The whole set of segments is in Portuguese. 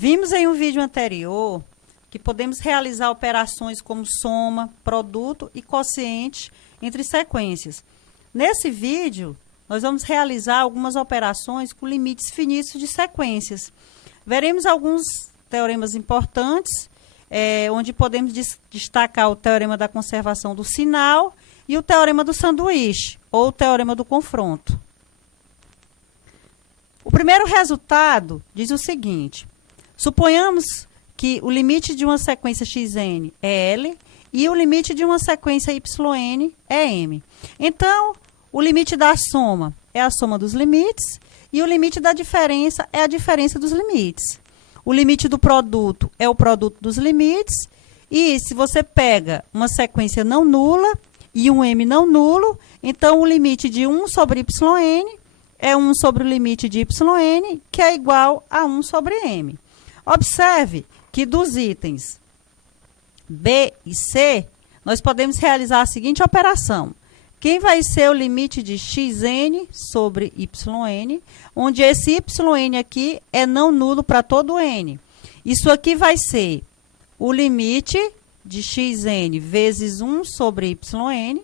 Vimos em um vídeo anterior que podemos realizar operações como soma, produto e quociente entre sequências. Nesse vídeo, nós vamos realizar algumas operações com limites finitos de sequências. Veremos alguns teoremas importantes, onde podemos destacar o teorema da conservação do sinal e o teorema do sanduíche, ou o teorema do confronto. O primeiro resultado diz o seguinte: suponhamos que o limite de uma sequência xn é L e o limite de uma sequência yn é M. Então, o limite da soma é a soma dos limites e o limite da diferença é a diferença dos limites. O limite do produto é o produto dos limites e se você pega uma sequência não nula e um M não nulo, então o limite de 1 sobre yn é 1 sobre o limite de yn, que é igual a 1 sobre M. Observe que dos itens B e C, nós podemos realizar a seguinte operação. Quem vai ser o limite de xn sobre yn, onde esse yn aqui é não nulo para todo n. Isso aqui vai ser o limite de xn vezes 1 sobre yn.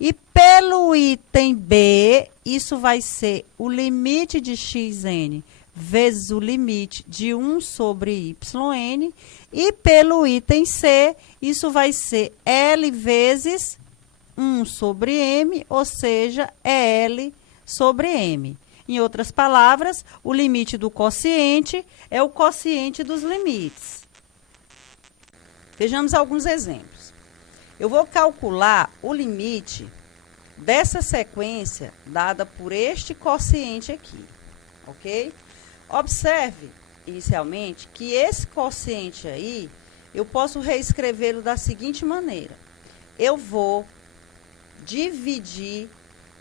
E pelo item B, isso vai ser o limite de xn vezes o limite de 1 sobre yn. E pelo item C, isso vai ser L vezes 1 sobre M, ou seja, é L sobre M. Em outras palavras, o limite do quociente é o quociente dos limites. Vejamos alguns exemplos. Eu vou calcular o limite dessa sequência dada por este quociente aqui, ok? Observe, inicialmente, que esse quociente aí, eu posso reescrevê-lo da seguinte maneira. Eu vou dividir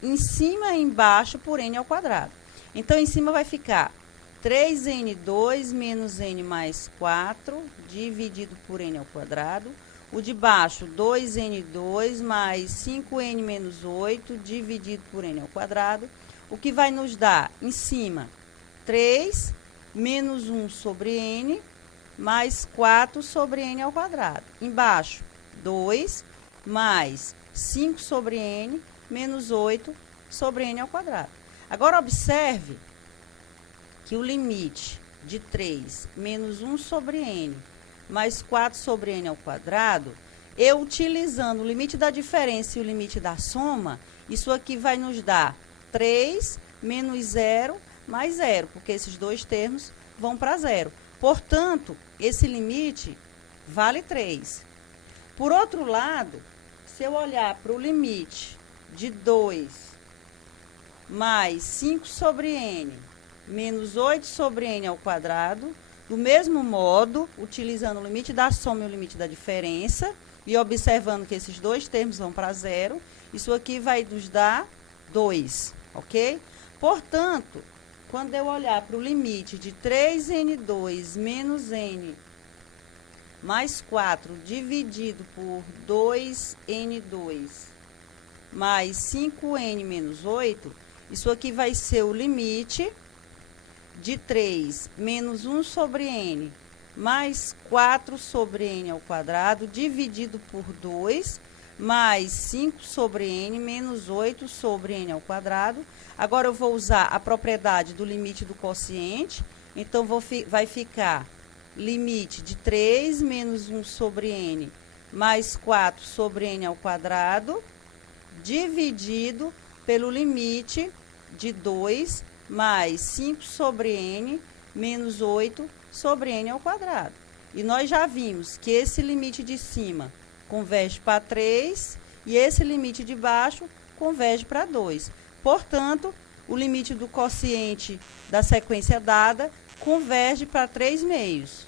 em cima e embaixo por n ao quadrado. Então, em cima vai ficar 3n2 menos n mais 4 dividido por n ao quadrado. O de baixo, 2n2 mais 5n menos 8 dividido por n ao quadrado. O que vai nos dar, em cima, 3 menos 1 sobre n mais 4 sobre n ao quadrado. Embaixo, 2 mais 5 sobre n menos 8 sobre n ao quadrado. Agora, observe que o limite de 3 menos 1 sobre n mais 4 sobre n ao quadrado, eu utilizando o limite da diferença e o limite da soma, isso aqui vai nos dar 3 menos 0 mais 0, porque esses dois termos vão para 0. Portanto, esse limite vale 3. Por outro lado, se eu olhar para o limite de 2 mais 5 sobre n menos 8 sobre n ao quadrado, do mesmo modo, utilizando o limite da soma e o limite da diferença, e observando que esses dois termos vão para 0, isso aqui vai nos dar 2, ok? Portanto, quando eu olhar para o limite de 3n2 menos n mais 4 dividido por 2n2 mais 5n menos 8, isso aqui vai ser o limite de 3 menos 1 sobre n mais 4 sobre n ao quadrado dividido por 2 mais 5 sobre n menos 8 sobre n ao quadrado. Agora eu vou usar a propriedade do limite do quociente, então vai ficar limite de 3 menos 1 sobre n mais 4 sobre n ao quadrado dividido pelo limite de 2 mais 5 sobre n menos 8 sobre n ao quadrado. E nós já vimos que esse limite de cima converge para 3 e esse limite de baixo converge para 2. Portanto, o limite do quociente da sequência dada converge para 3 meios.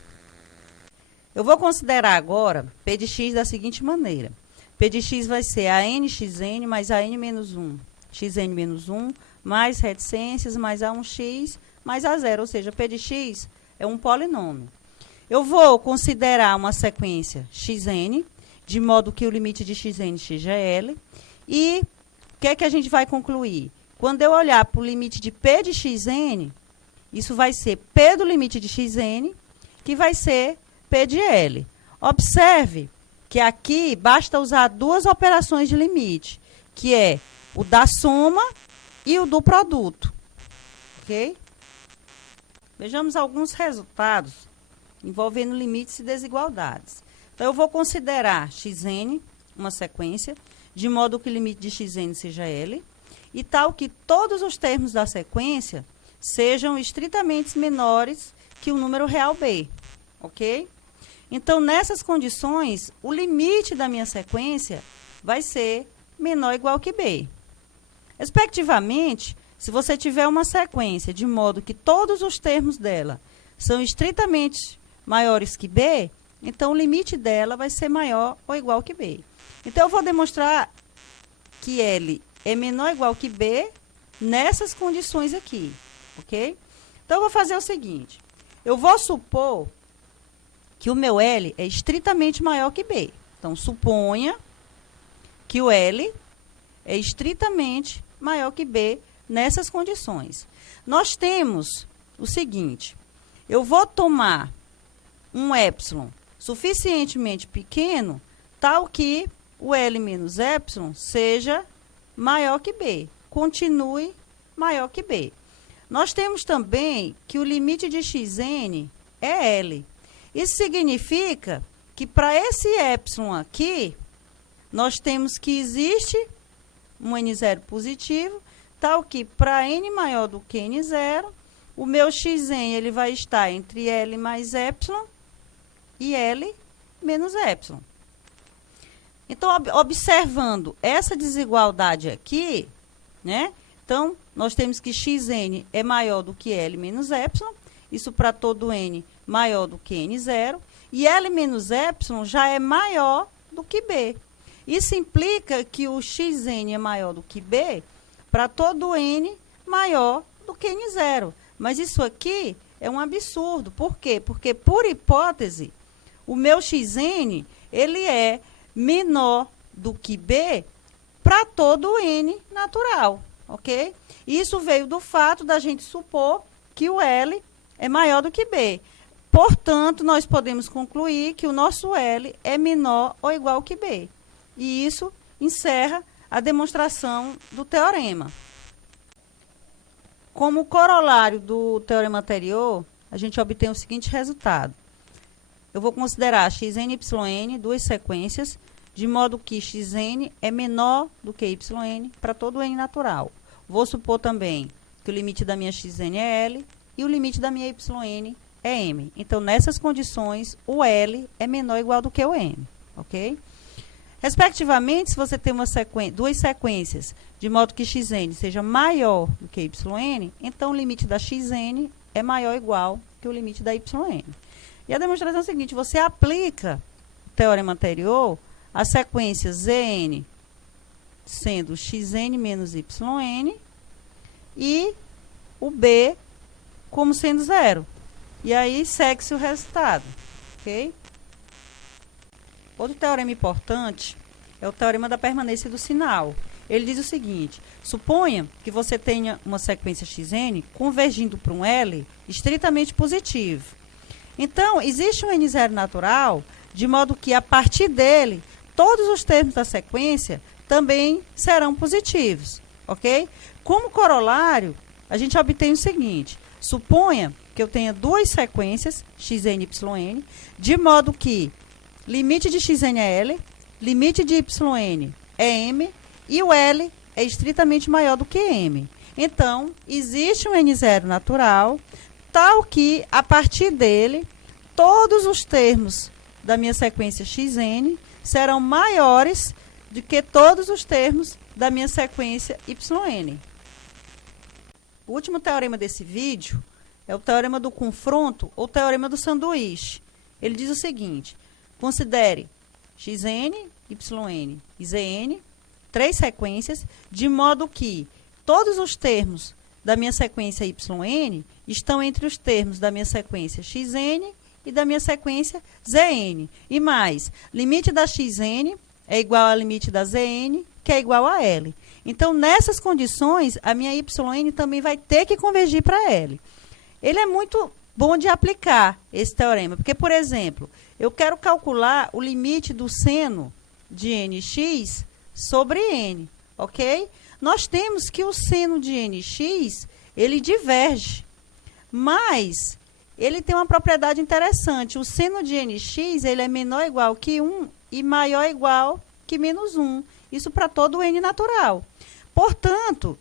Eu vou considerar agora P de x da seguinte maneira. P de x vai ser a nxn mais a n menos 1. xn menos 1 mais reticências mais a1x mais a0, ou seja, P de x é um polinômio. Eu vou considerar uma sequência xn, de modo que o limite de xn seja L. E o que é que a gente vai concluir? Quando eu olhar para o limite de P de xn, isso vai ser P do limite de xn que vai ser P de L. Observe que aqui basta usar duas operações de limite, que é o da soma e o do produto. Ok? Vejamos alguns resultados envolvendo limites e desigualdades. Então, eu vou considerar xn uma sequência, de modo que o limite de xn seja L, e tal que todos os termos da sequência sejam estritamente menores que o número real b, ok? Então, nessas condições, o limite da minha sequência vai ser menor ou igual que b. Respectivamente, se você tiver uma sequência de modo que todos os termos dela são estritamente maiores que b, então o limite dela vai ser maior ou igual que b. Então, eu vou demonstrar que L é menor ou igual que b nessas condições aqui, ok? Então, eu vou fazer o seguinte. Eu vou supor que o meu L é estritamente maior que b. Então, suponha que o L é estritamente maior que b nessas condições. Nós temos o seguinte. Eu vou tomar um epsilon suficientemente pequeno, tal que o L menos epsilon seja maior que b. Continue maior que b. Nós temos também que o limite de xn é L. Isso significa que para esse epsilon aqui, nós temos que existe um n0 positivo, tal que para n maior do que n0, o meu xn ele vai estar entre L mais epsilon e L menos epsilon. Então, observando essa desigualdade aqui, né? Então, nós temos que xn é maior do que L menos epsilon, isso para todo n maior do que n0, e L menos epsilon já é maior do que b. Isso implica que o xn é maior do que b para todo n maior do que n0. Mas isso aqui é um absurdo. Por quê? Porque, por hipótese, o meu xn ele é menor do que b para todo n natural, ok? Isso veio do fato da gente supor que o L é maior do que b. Portanto, nós podemos concluir que o nosso L é menor ou igual que b. E isso encerra a demonstração do teorema. Como corolário do teorema anterior, a gente obtém o seguinte resultado. Eu vou considerar xn e yn duas sequências, de modo que xn é menor do que yn para todo n natural. Vou supor também que o limite da minha xn é L e o limite da minha yn é m. Então, nessas condições, o L é menor ou igual do que o m, ok? Respectivamente, se você tem duas sequências, de modo que xn seja maior do que yn, então o limite da xn é maior ou igual que o limite da yn. E a demonstração é a seguinte, você aplica o teorema anterior, a sequência Zn sendo xn menos yn e o b como sendo zero. E aí segue-se o resultado, ok? Outro teorema importante é o teorema da permanência do sinal. Ele diz o seguinte, suponha que você tenha uma sequência xn convergindo para um L estritamente positivo. Então, existe um n0 natural, de modo que, a partir dele, todos os termos da sequência também serão positivos, ok? Como corolário, a gente obtém o seguinte, suponha que eu tenha duas sequências, xn e yn, de modo que limite de xn é L, limite de yn é m, e o L é estritamente maior do que m. Então, existe um n0 natural, tal que, a partir dele, todos os termos da minha sequência xn serão maiores do que todos os termos da minha sequência yn. O último teorema desse vídeo é o teorema do confronto ou teorema do sanduíche. Ele diz o seguinte, considere xn, yn e zn, três sequências, de modo que todos os termos da minha sequência yn estão entre os termos da minha sequência xn e da minha sequência zn. E mais, limite da xn é igual ao limite da zn, que é igual a L. Então, nessas condições, a minha yn também vai ter que convergir para L. Ele é muito bom de aplicar esse teorema. Porque, por exemplo, eu quero calcular o limite do seno de nx sobre n, ok? Nós temos que o seno de nx, ele diverge, mas ele tem uma propriedade interessante. O seno de nx, ele é menor ou igual que 1 e maior ou igual que menos 1. Isso para todo o n natural. Portanto,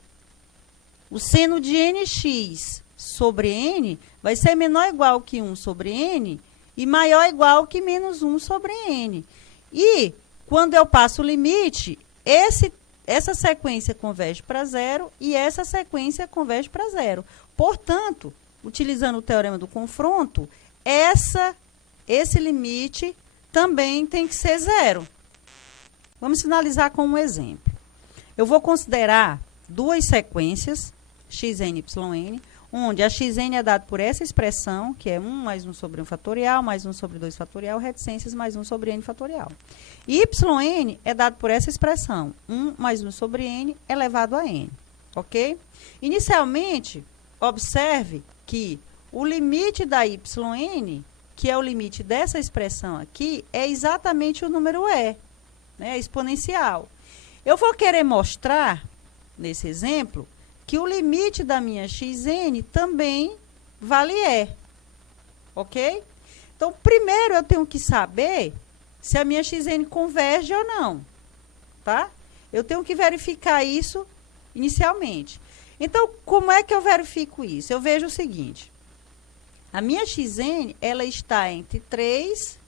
o seno de nx sobre n vai ser menor ou igual que 1 sobre n e maior ou igual que menos 1 sobre n. E, quando eu passo o limite, essa sequência converge para zero e essa sequência converge para zero. Portanto, utilizando o teorema do confronto, esse limite também tem que ser zero. Vamos finalizar com um exemplo. Eu vou considerar duas sequências, xn e yn, onde a xn é dado por essa expressão, que é 1 mais 1 sobre 1 fatorial, mais 1 sobre 2 fatorial, reticências mais 1 sobre n fatorial. E yn é dado por essa expressão, 1 mais 1 sobre n elevado a n, ok? Inicialmente, observe que o limite da yn, que é o limite dessa expressão aqui, é exatamente o número e, né, exponencial. Eu vou querer mostrar, nesse exemplo, que o limite da minha xn também vale e, ok? Então, primeiro eu tenho que saber se a minha xn converge ou não, tá? Eu tenho que verificar isso inicialmente. Então, como é que eu verifico isso? Eu vejo o seguinte, a minha xn, ela está entre 3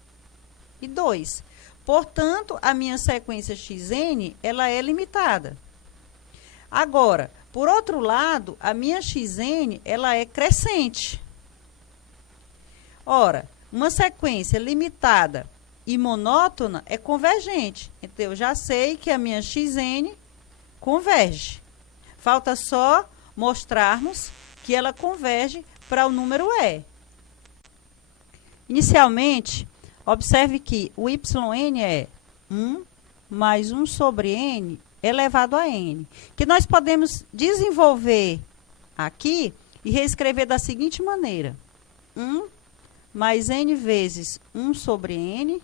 e 2. Portanto, a minha sequência xn, ela é limitada. Agora, por outro lado, a minha xn, ela é crescente. Ora, uma sequência limitada e monótona é convergente. Então, eu já sei que a minha xn converge. Falta só mostrarmos que ela converge para o número e. Inicialmente, observe que o yn é 1 mais 1 sobre n elevado a n, que nós podemos desenvolver aqui e reescrever da seguinte maneira. 1 mais n vezes 1 sobre n,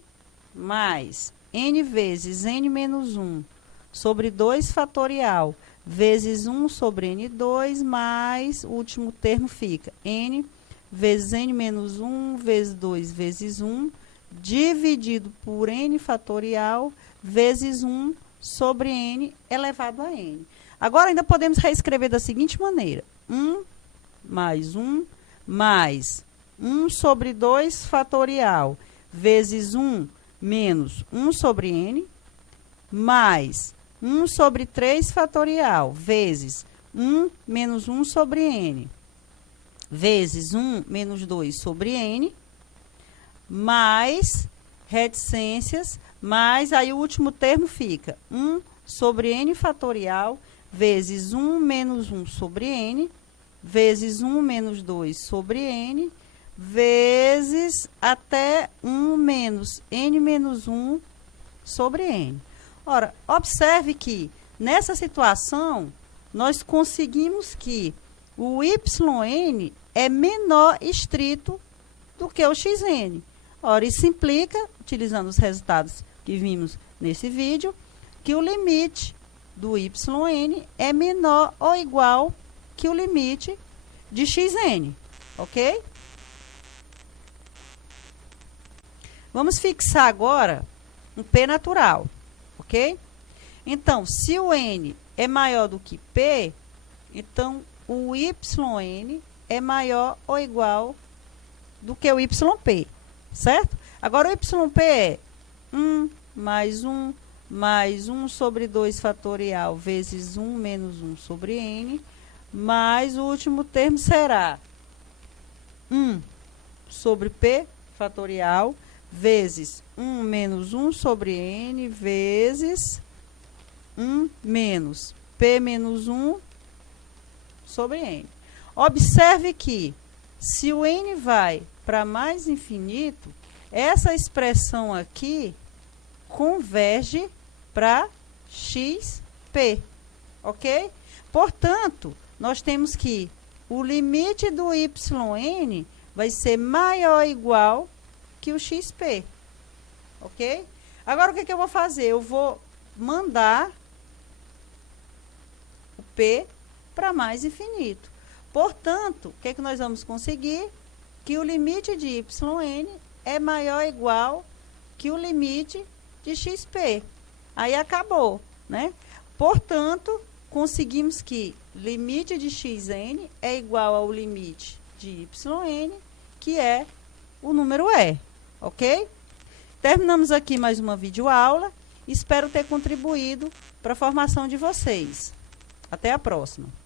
mais n vezes n menos 1 sobre 2 fatorial, vezes 1 sobre n2, mais o último termo fica n vezes n menos 1, vezes 2, vezes 1, dividido por n fatorial, vezes 1 sobre n elevado a n. Agora, ainda podemos reescrever da seguinte maneira. 1 mais 1 mais 1 sobre 2 fatorial, vezes 1 menos 1 sobre n, mais 1 sobre 3 fatorial, vezes 1 menos 1 sobre n, vezes 1 menos 2 sobre n, mais reticências, mais aí o último termo fica 1 sobre n fatorial, vezes 1 menos 1 sobre n, vezes 1 menos 2 sobre n, vezes até 1 menos n menos 1 sobre n. Ora, observe que nessa situação, nós conseguimos que o yn é menor estrito do que o xn. Ora, isso implica, utilizando os resultados que vimos nesse vídeo, que o limite do yn é menor ou igual que o limite de xn, ok? Vamos fixar agora um p natural, ok? Então, se o n é maior do que p, então o yn é maior ou igual do que o yp, certo? Agora, o yp é 1 mais 1 mais 1 sobre 2 fatorial vezes 1 menos 1 sobre n, mais o último termo será 1 sobre p fatorial vezes 1 menos 1 sobre n vezes 1 menos p menos 1 sobre n. Observe que, se o n vai para mais infinito, essa expressão aqui converge para xp, ok? Portanto, nós temos que o limite do yn vai ser maior ou igual que o XP. Ok? Agora, o que eu vou fazer? Eu vou mandar o P para mais infinito. Portanto, o que nós vamos conseguir? Que o limite de yn é maior ou igual que o limite de xp. Aí acabou, né? Portanto, conseguimos que limite de xn é igual ao limite de yn, que é o número E, ok? Terminamos aqui mais uma videoaula. Espero ter contribuído para a formação de vocês. Até a próxima.